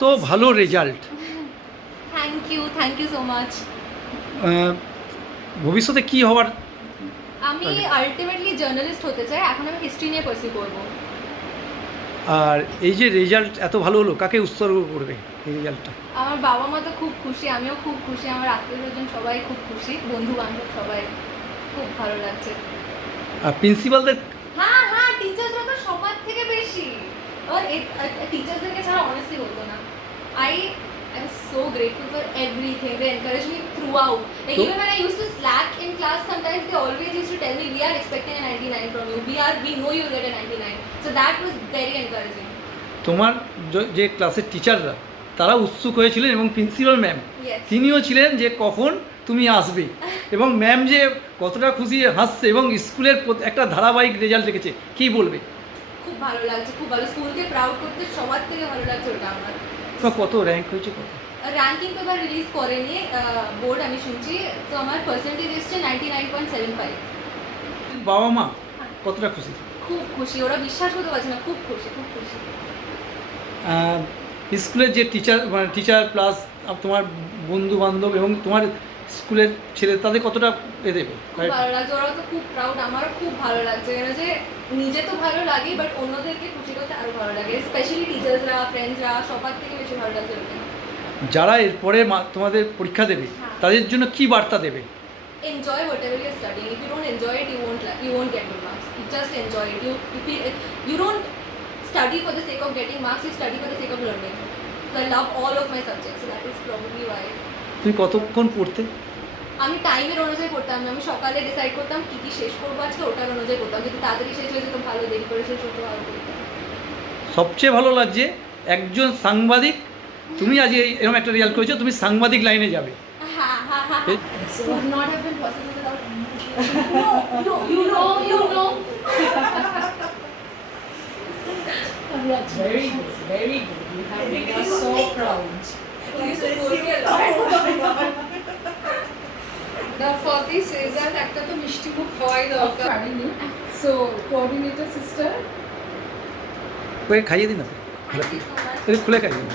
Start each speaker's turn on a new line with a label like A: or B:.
A: তো ভালো result
B: thank you thank you so much
A: ভবিষ্যতে কি হওয়ার
B: আমি আলটিমেটলি জার্নালিস্ট হতে চাই এখন আমি হিস্ট্রি নিয়ে পার্সিউ করব।
A: আর এই যে রেজাল্ট এত ভালো হলো কাকে উৎসর্গ করবে এই রেজাল্টটা
B: আমার বাবা মা তো খুব খুশি আমিও খুব খুশি আমার আত্মীয় স্বজন সবাই খুব খুশি বন্ধু বান্ধব সবাই খুব ভালো লাগছে।
A: আর প্রিন্সিপালদের
B: হ্যাঁ হ্যাঁ টিচার্সরা তো সবার থেকে বেশি। আর টিচার্সদেরকে ছাড়া অনেস্টলি হতো I'm so grateful for everything they encourage me throughout like
A: তো-
B: even when I used to slack in class sometimes they always used to tell me we are expecting a 99 from you. We are we know you'll get a 99 so that was very encouraging.
A: তোমার যে ক্লাসের টিচাররা তারা উৎসুক হয়েছিলেন এবং principal ma'am তিনিও ছিলেন যে কখন তুমি আসবে। এবং ম্যাম যে কতটা খুশি হাসছে এবং স্কুলের একটা ধারাবাহিক রেজাল্ট রেখেছে কি বলবে?
B: খুব ভালো লাগছে খুব ভালো। স্কুলকে প্রাউড করতে সবার থেকে ভালো লাগছে ওটা আমার।
A: তোমার কত র্যাঙ্ক হয়েছে কত?
B: র্যাঙ্কিং তো এবার রিলিজ করেনি বোর্ড আমি শুনছি তো আমার পার্সেন্টেজ এসছে ninety nine point seven five
A: বাবা মা কতটা খুশি?
B: খুব খুশি ওরা বিশ্বাস করতে পারছে না খুব খুশি খুব খুশি।
A: স্কুলের যে টিচার মানে টিচার প্লাস তোমার বন্ধু বান্ধব এবং তোমার স্কুলের ছেলে তাদের কতটা এ দেবে?
B: ভালো লাগছে খুব প্রাউড খুব ভালো লাগছে। যে নিজে তো ভালো লাগে বাট অন্যদেরকে খুশি করতে আরও ভালো লাগে স্পেশালি টিচার্সরা ফ্রেন্ডসরা সবার থেকে বেশি ভালো লাগছে
A: যারা এরপরে তোমাদের পরীক্ষা দেবে তাদের জন্য কি বার্তা দেবে?
B: Enjoy whatever you study if enjoy it you won't you won't marks it just enjoy it you if you don't study for the of getting marks you study for the of learning so love all of my subjects that is probably why
A: তুমি কতক্ষণ পড়তে?
B: আমি টাইমের অনুযায়ী পড়তাম না আমি সকালে ডিসাইড করতাম কি কি শেষ করব আজকে ওটার অনুযায়ী করতাম যদি তাড়াতাড়ি শেষ হয়ে যেত ভালো দেরি করে শেষ হতো ভালো
A: সবচেয়ে ভালো লাগছে একজন সাংবাদিক তুমি আজ এই- এরকম একটা রেজাল্ট করেছ তুমি সাংবাদিক লাইনে যাবে। এই-
B: would not have been possible without no, no, you know, you know.
C: That's very good, very good. You have made us so proud.
D: Result একটা তো মিষ্টি মুখ হওয়াই দরকার পারিনি সো কোঅর্ডিনেটর সিস্টার
A: ওকে খাইয়ে দিন. খুলে খাইয়ে দিন